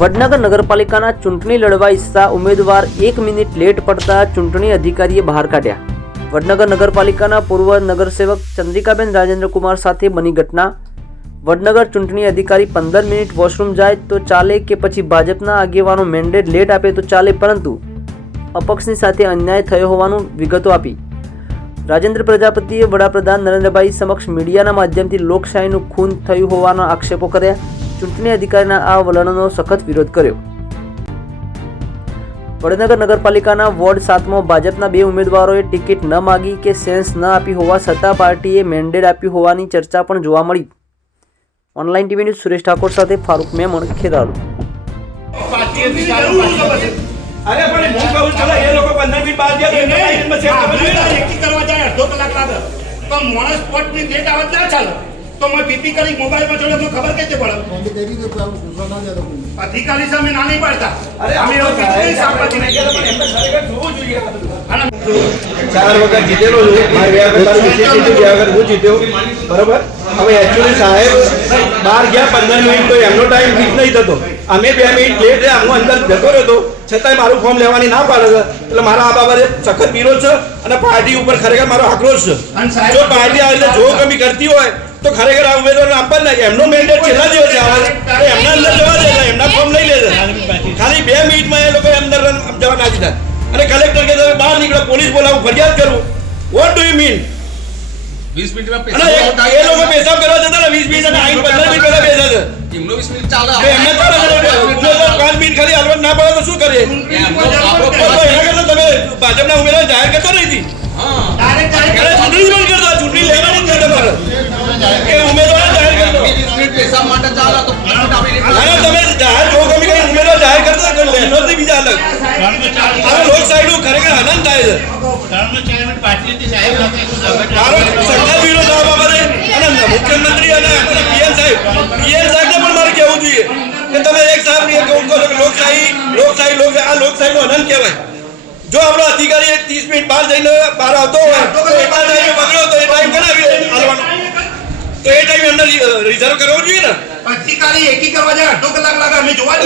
વડનગર નગરપાલિકાના ચૂંટણી લડવા ઈચ્છતા ઉમેદવાર એક મિનિટ લેટ પડતા ચૂંટણી અધિકારીએ બહાર કાઢ્યા. વડનગર નગરપાલિકાના પૂર્વ નગરસેવક ચંદ્રિકાબેન રાજેન્દ્રકુમાર સાથે બની ઘટના. વડનગર ચૂંટણી અધિકારી પંદર મિનિટ વોશરૂમ જાય તો ચાલે કે પછી ભાજપના આગેવાનો મેન્ડેટ લેટ આપે તો ચાલે પરંતુ અપક્ષની સાથે અન્યાય થયો હોવાનું વિગતો આપી. રાજેન્દ્ર પ્રજાપતિએ વડાપ્રધાન નરેન્દ્રભાઈ સમક્ષ મીડિયાના માધ્યમથી લોકશાહીનું ખૂન થયું હોવાના આક્ષેપો કર્યા. ચૂંટણી અધિકારીના આ વલણનો સખત વિરોધ કર્યો. વડનગર નગરપાલિકાના વોર્ડ સાતમાં ભાજપના બે ઉમેદવારોએ ટિકિટ ન માગી કે સેન્સ ન આપી હોવા છતાં પાર્ટીએ મેન્ડેટ આપ્યું હોવાની ચર્ચા પણ જોવા મળી. Online TV news Suresh Thakor સાથે ફારૂક મેમણ ખેરાલુ. તો માણસ સ્પોટની લેટ ના ચાલે. તો મેં બીપી કરી મોબાઈલમાં જોડે મને ખબર કેતે પડે અધિકારી સામે ના નહીં પાડતા. અરે અમે એવું કીધું નહીં સાંભળતી. નહીં. પણ એમને ખરેખર જોવું જોઈએ. ચાર વખત જીતેલો છું. મારે બે વખત વિશેષ બે વખત હું જીત્યો. બરોબર? હવે એકચ્યુઅલી સાહેબ બાર ગયા પંદર મિનિટ તો એમનો ટાઈમ ફિક્સ નહીં થતો. અમે બે મિનિટ લેટ રહ્યા હું અંદર જતો રહ્યો હતો છતાંય મારું ફોર્મ લેવાની ના પાડે છે. એટલે મારા આ બાબતે સખત વિરોધ છે અને પાર્ટી ઉપર ખરેખર મારો આક્રોશ છે. જો પાર્ટી આવી રીતે જો કમી કરતી હોય તો ખરેખર આ ઉમેદવારને આપવા જ ના એમનો મેન્ડેટ છેલ્લા દિવસે આવે એમના અંદર જવા દે એમના ફોર્મ લઈ લે ખાલી બે મિનિટમાં એ લોકો અંદર જવા ના દીધા અને કલેક્ટર કે તમે બહાર નીકળો પોલીસ બોલાવું ફરિયાદ કરું. વોટ ડુ યુ મીન વીસ મિનિટમાં એ- લોકો પેશાબ કરવા જતા વીસ મિનિટ અને આઈને 15 મિનિટ પહેલા બેસે છે. એમનો વીસ મિનિટ ચાલે. એમને ચાલે પડે તો શું કરીએ એમનો આપણો તો એના કરતા તમે ભાજપના ઉમેદવાર જાહેર કરતો નથી હા direct direct અરે ચૂંટણી જ બંધ કરતો ચૂંટણી લેવાની જ નથી તમારે એ ઉમેદવાર જાહેર કરતો વીસ મિનિટ પેશાબ માટે ચાલે તો પાંચ મિનિટ આપી અને તમે જાહેર જો ગમી કઈ ઉમેદવાર જાહેર કરતા તો લેનો જ નહીં બીજા અલગ હવે લોકશાહીનું ખરેખર આનંદ થાય છે મારો સરકાર વિરોધ આ બાબતે અને મુખ્યમંત્રી અને આપણા પીએમ સાહેબ પીએમ સાહેબને પણ મારે કહેવું જોઈએ કે તમે એક સાહેબ ને કહું કહો આ આનંદ કહેવાય. જો આપણો અધિકારી ત્રીસ મિનિટ બહાર જઈને બહાર આવતો હોય તો એ ટાઈમે બગડ્યો તો એ ટાઈમ કરાવી હાલવાનો. તો એ ટાઈમ એમને રિઝર્વ કરવો જોઈએ ને. અધિકારી એકી કરવા જાય અડધો કલાક લાગે અમે જોવા